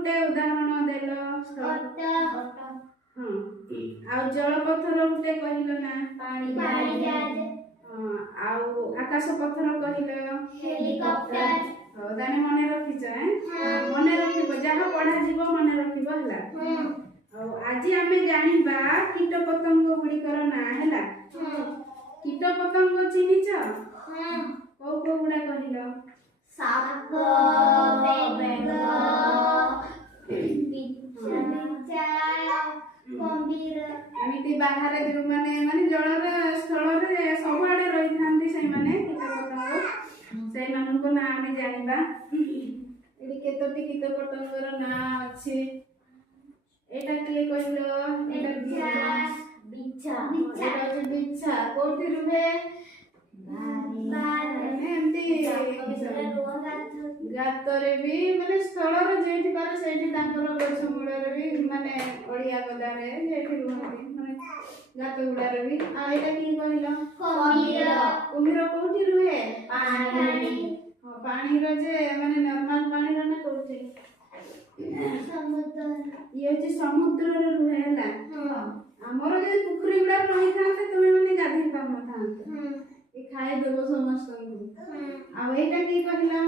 ଗୋଟେ ଉଦାହରଣ ଦେଲ ଅଟ ହଁ ଆଉ ଜଳପଥର ଗୋଟେ କହିଲ ନା ପାଣି ଜାହାଜ ହଁ ଆଉ ଆକାଶ ପଥର କହିଲ ହେଲିକପ୍ଟର ହଉ ତାହେଲେ ମନେ ରଖିଛ ମନେ ରଖିବ ଯାହା ପଢାଯିବ ମନେ ରଖିବ ହେଲା ଆଉ ଆଜି ଆମେ ଜାଣିବା କୀଟ ପତଙ୍ଗ ଗୁଡ଼ିକର ନାଁ ହେଲା କୀଟ ପତଙ୍ଗ ଚିହ୍ନିଛ କୋଉ କୋଉ ଗୁଡା କହିଲ ସାପ ବେଙ୍ଗ ବିଛା କୁମ୍ଭୀର ଏମିତି ବାହାରେ ଯୋଉମାନେ ମାନେ ଜଳର ସ୍ଥଳରେ ସବୁଆଡେ ରହିଥାନ୍ତି ସେଇମାନେ କୀଟ ପତଙ୍ଗ ସେଇମାନଙ୍କ ନାଁ ଆମେ ଜାଣିବା ଏଠି କେତୋଟି କୀଟ ପତଙ୍ଗର ନାଁ ଅଛି ଏଇଟା କିଏ କହିଲ ଏଇଟା ବିଛା ଏଇଟା ହଉଛି ବିଛା କୋଉଠି ରୁହେ ଏମିତି ଗାତରେ ବି ମାନେ ସ୍ଥଳର ଯେଠି ପାରେ ସେଇଠି ତାଙ୍କର ଗଛ ମୂଳରେ ବି ମାନେ ଅଳିଆ ଗଦାରେ ଯେଠି ରୁହନ୍ତି ମାନେ ଗାତ ଗୁଡାରେ ବି ଆଉ ଏଇଟା କିଏ କହିଲ କୁମ୍ଭୀର କୋଉଠି ରୁହେ ପାଣିର ଯେ ମାନେ ନର୍ମାଲ ପାଣିର ନା କୋଉଠି ଇଏ ହଉଛି ସମୁଦ୍ରରେ ରୁହେ ହେଲା ଆମର ଯଦି ପୋଖରୀ ଗୁଡା ରହିଥାନ୍ତେ ତୁମେ ମାନେ ଗାଧେଇ ପାରୁନଥାନ୍ତେ ଏ ଖାଇଦେବ ସମସ୍ତଙ୍କୁ ଆଉ ଏଇଟା କିଏ କହିଲା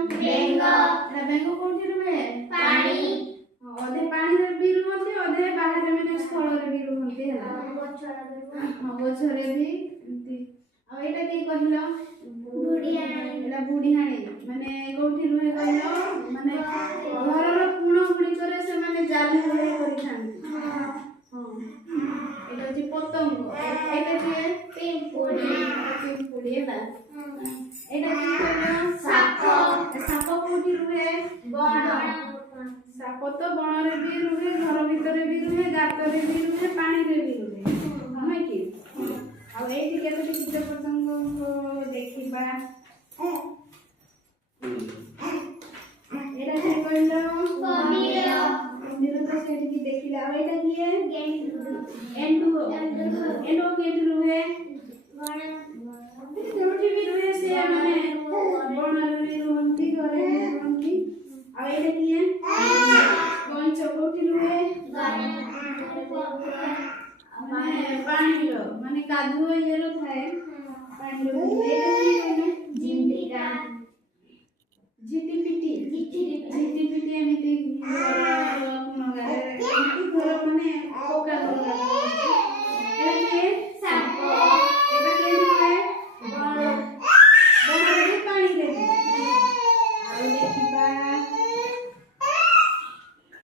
ବେଙ୍ଗ କୋଉଠି ରୁହେ ଅଧେ ପାଣିରେ ବି ରୁହନ୍ତି ଅଧେ ବାହାରେ ମାନେ ସ୍ଥଳରେ ବି ରୁହନ୍ତି ହେଲା ଗଛରେ ବି ଏମିତି ଆଉ ଏଇଟା କିଏ କହିଲ ଏଇଟା ବୁଢିଆଣୀ ମାନେ କୋଉଠି ରୁହେ କହିଲ ମାନେ ଘରର କୋଣ ଗୁଡିକରେ ସେମାନେ ଜାଲି ଭଳିଆ କରିଥାନ୍ତି ଏଇଟା ହଉଛି ପତଙ୍ଗ ଏଇଟା କିଏ ପିମ୍ପୁଡି ହେଲା ଏଇଟା କିଏ କହିଲ ସାପ କୋଉଠି ରୁହେ ସାପ ତ ବଣରେ ବି ରୁହେ ଘର ଭିତରେ ବି ରୁହେ ଗାତରେ ବି ରୁହେ ପାଣିରେ ବି ରୁହେ ନୁହେଁ କି ଆଉ ଏଇଠି କେତୋଟି କୀଟ ପତଙ୍ଗ ଦେଖିବା ଏଇଟା କିଏ କହିଲ କୁମ୍ଭୀର ତ ସେଠିକି ଦେଖିଲେ ଆଉ ଏଇଟା କିଏ ଏଣ୍ଡୁଅ କେଉଁଠି ରୁହେ ଯୋଉଠି ବି ରୁହେ ସେ ମାନେ ବଣରେ ବି ରୁହନ୍ତି ଘରେ ବି ରୁହନ୍ତି ଆଉ ଏଇଟା କିଏ କଇଁଛ କୋଉଠି ରୁହେ ମାନେ ପାଣିର ମାନେ କାଦୁଅ ଇଏର ଥାଏ ପାଣିର ଏଇଟା କିଏ କହିଲେ ଝିଟିପିଟି ଏମିତି ଘର